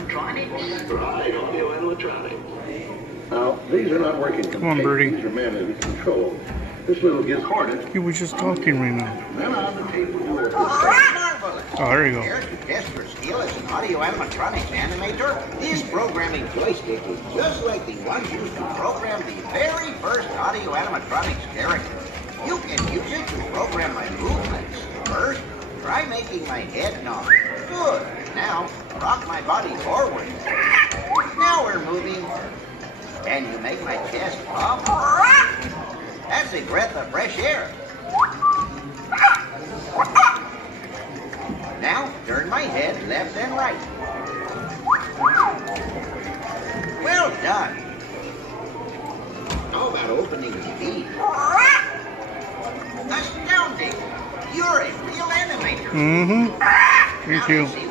animatronics? Right, audio animatronics. Now, these are not working. Come on, Birdie. These are manually controlled. This little gets hornet. He was just talking right now. Then on the tape will do it. Marvelous. Oh, there you go. Here to test your skill as an audio animatronics animator, this programming joystick is just like the one used to program the very first audio animatronics character. You can use it to program my movements. First, try making my head nod. Good. Now, rock my body forward. Now we're moving. Can you make my chest pop? That's a breath of fresh air. Now, turn my head left and right. Well done. How about opening the feed? Astounding. You're a real animator. Mm-hmm. Now Thank you. see